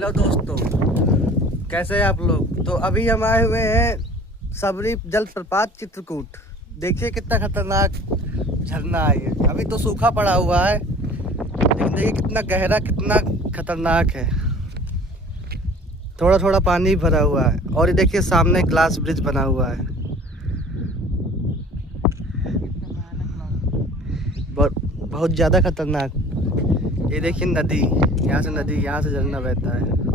Hello दोस्तों, कैसे हैं आप लोग। तो अभी हम आए हुए हैं सबरी जलप्रपात चित्रकूट। देखिए कितना खतरनाक झरना है ये। अभी तो सूखा पड़ा हुआ है, लेकिन देखिए कितना गहरा, कितना खतरनाक है। थोड़ा थोड़ा पानी भरा हुआ है और ये देखिए सामने ग्लास ब्रिज बना हुआ है। बहुत ज़्यादा खतरनाक। ये देखिए नदी, यहाँ से झरना बहता है।